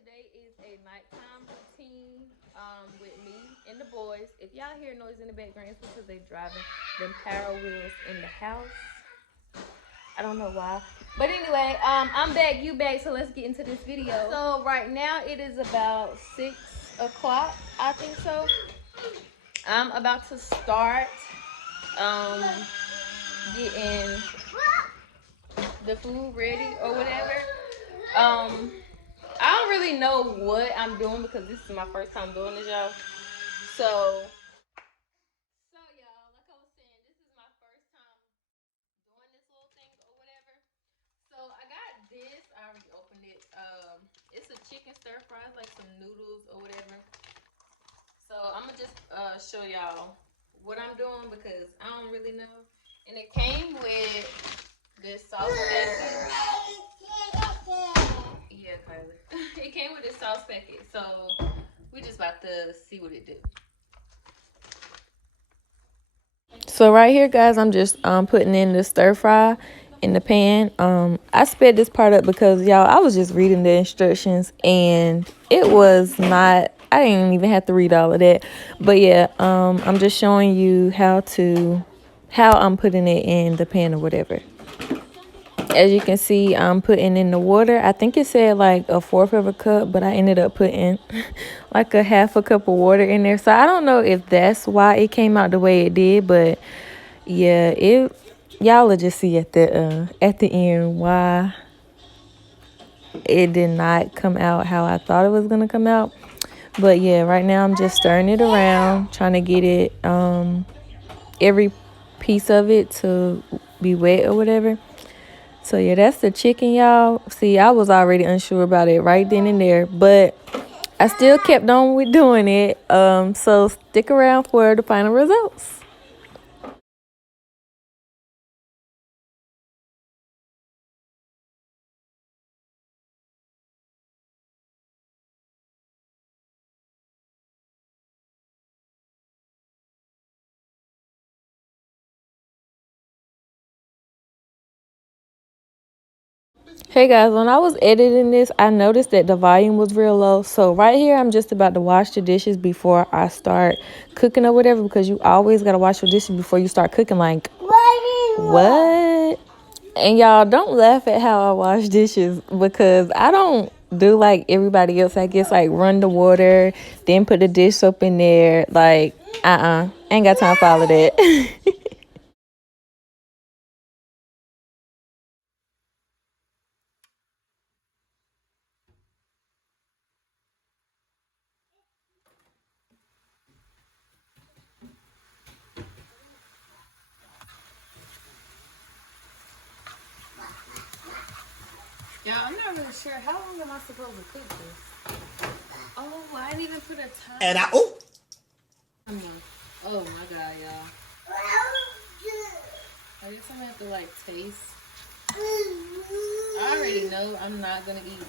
today is a nighttime routine with me and the boys. If y'all hear noise in the background, it's because they driving them power wheels in the house. I don't know why. But anyway, I'm back, you back, so let's get into this video. So right now it is about 6 o'clock, I think so. I'm about to start getting the food ready or whatever. I don't really know what I'm doing because this is my first time doing this, y'all. So y'all, like I was saying, this is my first time doing this little thing or whatever. So I got this. I already opened it. It's a chicken stir fry, it's like some noodles or whatever. So I'm gonna just show y'all what I'm doing because I don't really know. And it came with this sauce packet. Yeah, Kylie. It came with this sauce packet, so we just about to see what it do. So right here, guys, I'm just putting in the stir fry in the pan. I sped this part up because y'all, I was just reading the instructions and it was not. I didn't even have to read all of that. But yeah, I'm just showing you how I'm putting it in the pan or whatever. As you can see, I'm putting in the water. I think it said like 1/4 of a cup, but I ended up putting like 1/2 cup of water in there. So I don't know if that's why it came out the way it did, but yeah, y'all will just see at the end why it did not come out how I thought it was gonna come out. But yeah, right now I'm just stirring it around, trying to get it every piece of it to be wet or whatever. So yeah, that's the chicken, y'all. See, I was already unsure about it right then and there, but I still kept on with doing it. So stick around for the final results. Hey guys, when I was editing this, I noticed that the volume was real low. So right here, I'm just about to wash the dishes before I start cooking or whatever, because you always got to wash your dishes before you start cooking. Like, what? And y'all, don't laugh at how I wash dishes because I don't do like everybody else. I guess like run the water, then put the dish soap in there. Like, ain't got time for all of that. Yeah, I'm not really sure. How long am I supposed to cook this? Oh, I didn't even put a time. And oh my god, y'all. I guess I'm gonna have to like taste. I already know I'm not gonna eat.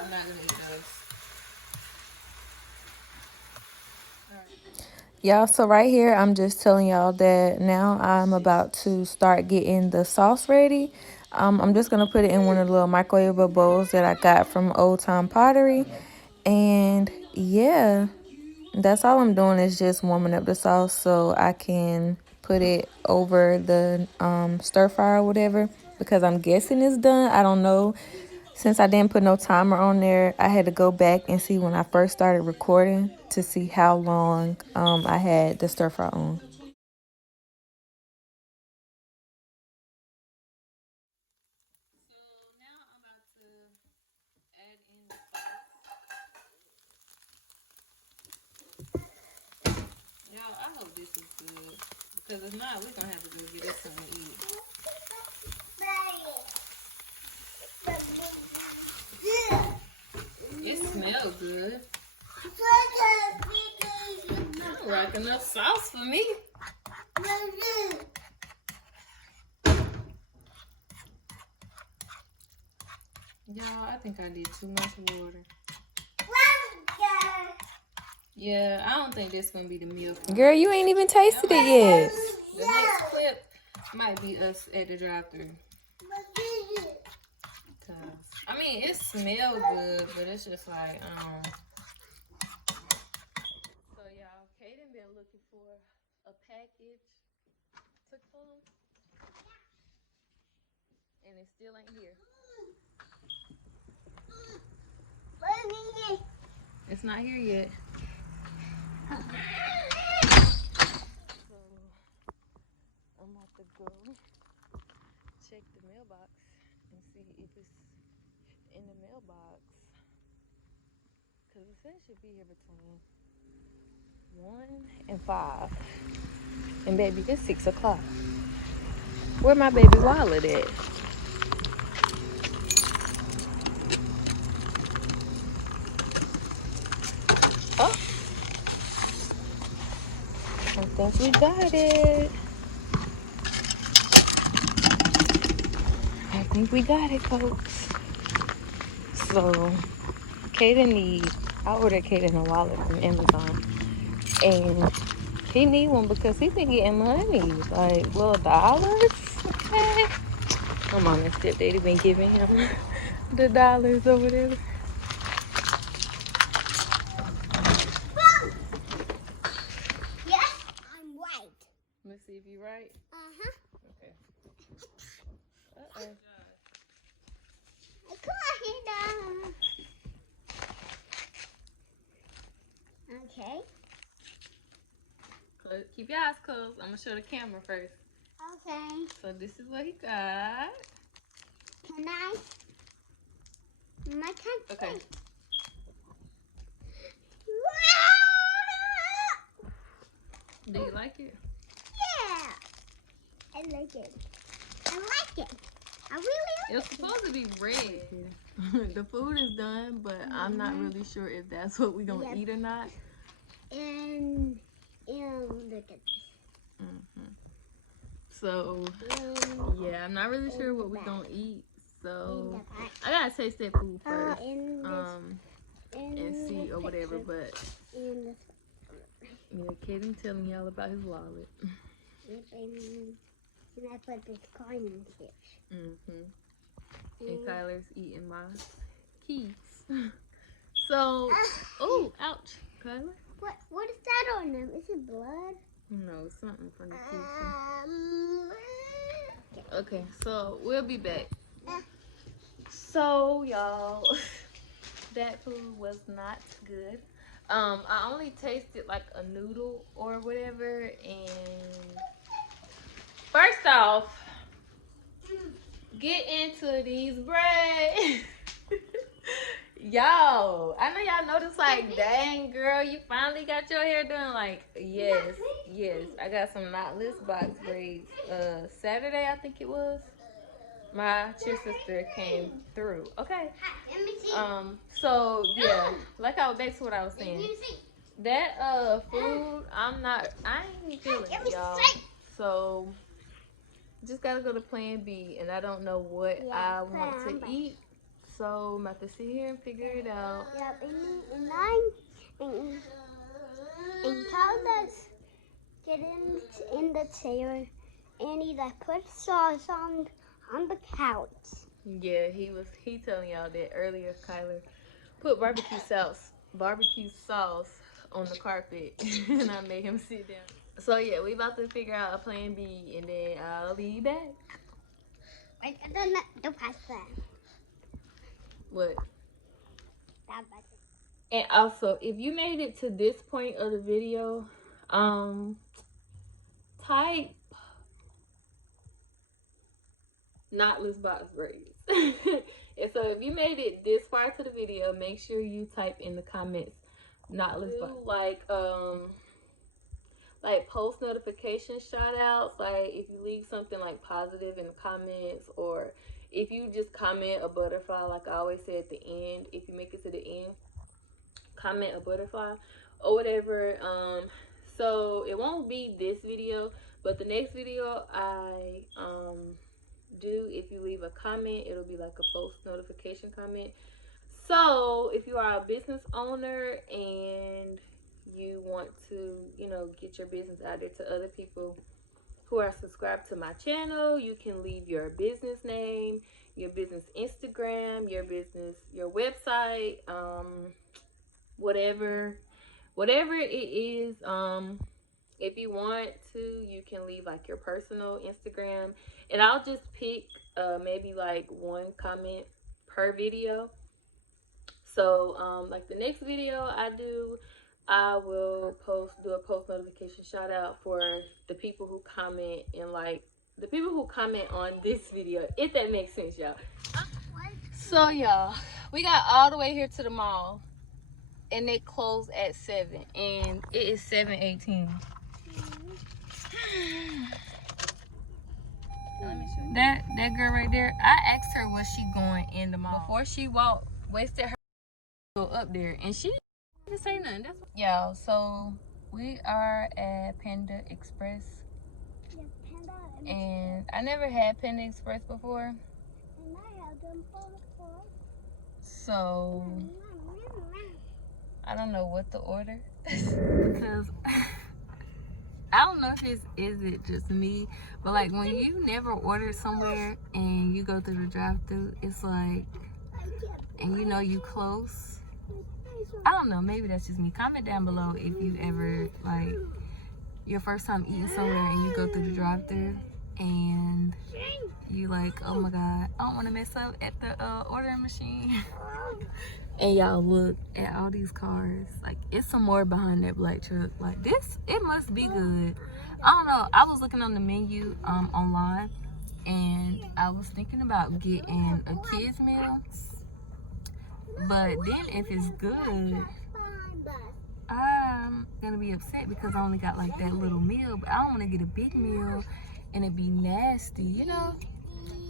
I'm not gonna eat those. Y'all, so right here, I'm just telling y'all that now I'm about to start getting the sauce ready. I'm just going to put it in one of the little microwavable bowls that I got from Old Time Pottery. And yeah, that's all I'm doing is just warming up the sauce so I can put it over the stir fry or whatever, because I'm guessing it's done. I don't know. Since I didn't put no timer on there, I had to go back and see when I first started recording to see how long I had the stir fry on. Y'all, I hope this is good, because if not, we're gonna have to go get us something to eat. It smells good. Not like enough sauce for me. Y'all, I think I did too much water. Yeah, I don't think this gonna be the meal. Girl, you ain't even tasted it yet. The next clip might be us at the drive-thru. I mean, it smells good, but it's just like, So, y'all, Kaden been looking for a package to come, and it still ain't here. It's not here yet. So, I'm about to go check the mailbox and see if it's in the mailbox. Because it says it should be here between 1 and 5. And baby, it's 6 o'clock. Where my baby wallet at? Oh, I think we got it. I think we got it, folks. So, I ordered Kaden a wallet from Amazon. And he need one because he been getting money, like little dollars. Okay. I'm on this stepdaddy been giving him the dollars over there. Yes, I'm right. Let's see if you're right. Uh-huh. Okay. Uh-oh. Come on, here, down. Okay. Keep your eyes closed. I'm gonna show the camera first. Okay. So this is what he got. Can I? My turn. Okay. Do you like it? Yeah. I like it. I like it. I really like it. It's supposed to be red. The food is done, but I'm not really sure if that's what we're gonna eat or not. And look at this. So yeah, I'm not really sure what we're gonna eat. So I gotta taste that food first. And see or whatever. But yeah, Kaden telling y'all about his wallet. And I put this coin in here. And Kyler's eating my keys. So, oh, ouch, Kyler. What is that on them? Is it blood? No, something from the kitchen. Okay, so we'll be back. So, y'all, that food was not good. I only tasted like a noodle or whatever, and first off, get into these braids. Yo, I know y'all noticed, like, dang, girl, you finally got your hair done. Like, yes. I got some knotless box braids. Saturday, I think it was. My cheer sister came through. Okay. So yeah, like back to what I was saying. That food, I ain't feeling it, y'all. So just gotta go to Plan B, and I don't know what I want to eat. So I'm about to sit here and figure it out. Yep, and Kyle does get in the chair, and he like put sauce on the couch. Yeah, he telling y'all that earlier. Kyler put barbecue sauce on the carpet, and I made him sit down. So yeah, we about to figure out a Plan B, and then I'll be back. Wait, don't pass that. What? That button. And also, if you made it to this point of the video, type knotless box braids. And so if you made it this far to the video, make sure you type in the comments knotless box. Like post notification shout outs, like if you leave something like positive in the comments, or if you just comment a butterfly, like I always say at the end, if you make it to the end, comment a butterfly or whatever. So it won't be this video, but the next video I do, if you leave a comment, it'll be like a post notification comment. So if you are a business owner and you want to, get your business out there to other people who are subscribed to my channel, you can leave your business name, your business Instagram, your business, your website, whatever it is. If you want to, you can leave like your personal Instagram, and I'll just pick maybe like one comment per video. So like the next video I do, I will do a post notification shout out for the people who comment, and like the people who comment on this video, if that makes sense, y'all. So y'all, we got all the way here to the mall, and they close at 7, and it is 7:18. That girl right there, I asked her was she going in the mall before she wasted her go up there, and she didn't say nothing. That's y'all. So we are at Panda Express, and I never had Panda Express before, And I have them before. so I don't know what to order because I don't know if is it just me, but like when you never ordered somewhere and you go through the drive-thru, it's like, and you know you close. I don't know, maybe that's just me. Comment down below if you ever like your first time eating somewhere and you go through the drive-thru and you like, oh my god, I don't want to mess up at the ordering machine. And y'all look at all these cars. Like, it's some more behind that black truck. Like, this, it must be good. I don't know. I was looking on the menu online, and I was thinking about getting a kids meal. But then if it's good, I'm gonna be upset because I only got like that little meal. But I don't want to get a big meal and it be nasty, you know?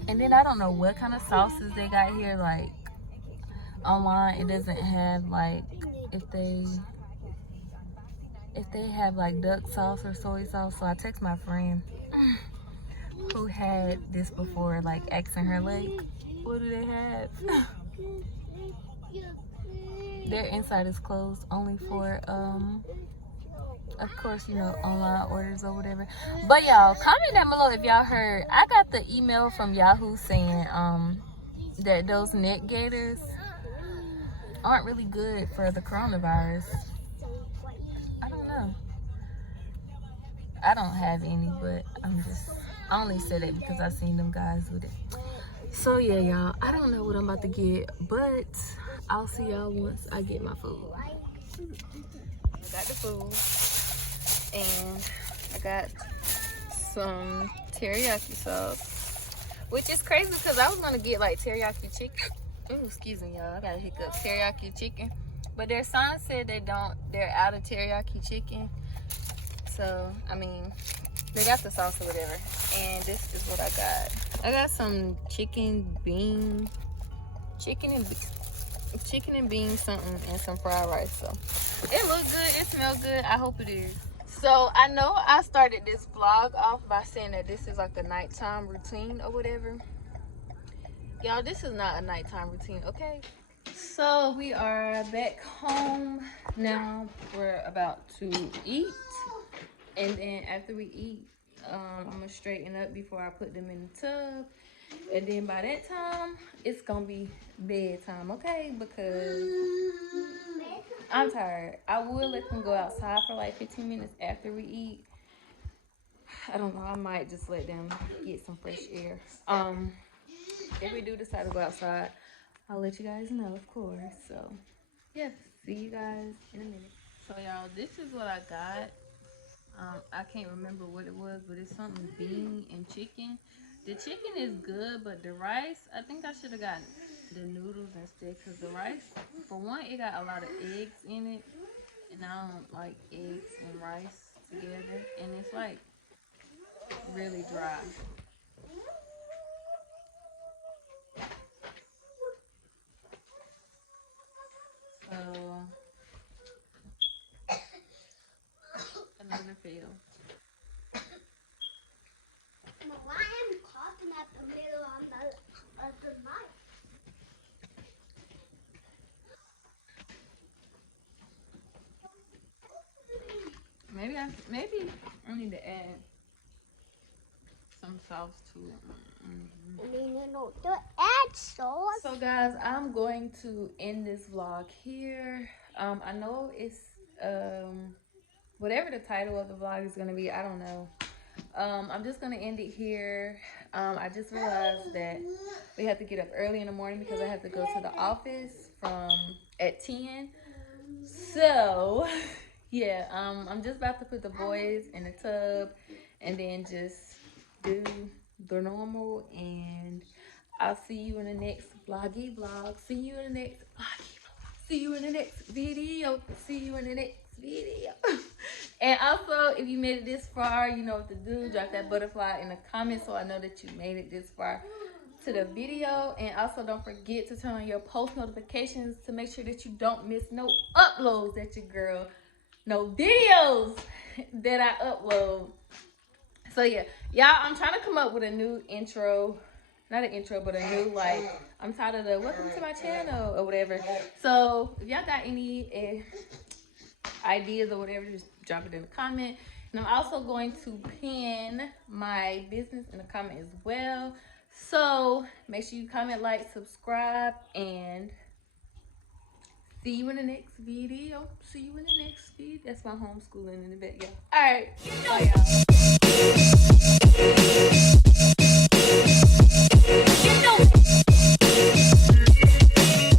And then I don't know what kind of sauces they got here. Like, online it doesn't have like if they have like duck sauce or soy sauce. So I text my friend who had this before, like asking her like, what do they have? Their inside is closed only for of course, you know, online orders or whatever. But y'all, comment down below if y'all heard. I got the email from Yahoo saying that those neck gaiters aren't really good for the coronavirus. I don't know. I don't have any, but I only said it because I seen them guys with it. So yeah, y'all, I don't know what I'm about to get, but I'll see y'all once I get my food. I got the food, and I got some teriyaki sauce, which is crazy because I was gonna get like teriyaki chicken. Ooh, excuse me, y'all. I got a hiccup. Teriyaki chicken. But their sign said they're out of teriyaki chicken. So, I mean, they got the sauce or whatever. And this is what I got. I got some chicken and beans something, and some fried rice. So, it looks good. It smells good. I hope it is. So, I know I started this vlog off by saying that this is like a nighttime routine or whatever. Y'all, this is not a nighttime routine, okay? So we are back home now. We're about to eat, and then after we eat, I'm gonna straighten up before I put them in the tub, and then by that time it's gonna be bedtime, okay? Because I'm tired. I will let them go outside for like 15 minutes after we eat. I don't know, I might just let them get some fresh air. If we do decide to go outside, I'll let you guys know, of course. So, yeah, see you guys in a minute. So, y'all, this is what I got. I can't remember what it was, but it's something bean and chicken. The chicken is good, but the rice, I think I should have gotten the noodles instead, because the rice, for one, it got a lot of eggs in it, and I don't like eggs and rice together, and it's like really dry. So, another fail. Why am coughing at the middle of the mic? Maybe I need to add some sauce to it. I mean, you know, to add like sauce? So guys, I'm going to end this vlog here. I know it's whatever the title of the vlog is gonna be, I don't know. I'm just gonna end it here. I just realized that we have to get up early in the morning because I have to go to the office at 10. So yeah, I'm just about to put the boys in the tub and then just do the normal, and I'll see you in the next vlog. See you in the next vloggy vlog. See you in the next video. See you in the next video. And also, if you made it this far, you know what to do. Drop that butterfly in the comments so I know that you made it this far to the video. And also, don't forget to turn on your post notifications to make sure that you don't miss no uploads that your girl, no videos that I upload. So yeah, y'all, I'm trying to come up with a new intro. Not an intro, but a new, like, I'm tired of the welcome to my channel or whatever. So if y'all got any ideas or whatever, just drop it in the comment. And I'm also going to pin my business in the comment as well. So make sure you comment, like, subscribe, and see you in the next video. See you in the next video. That's my homeschooling in the back, y'all. All right. Bye, y'all.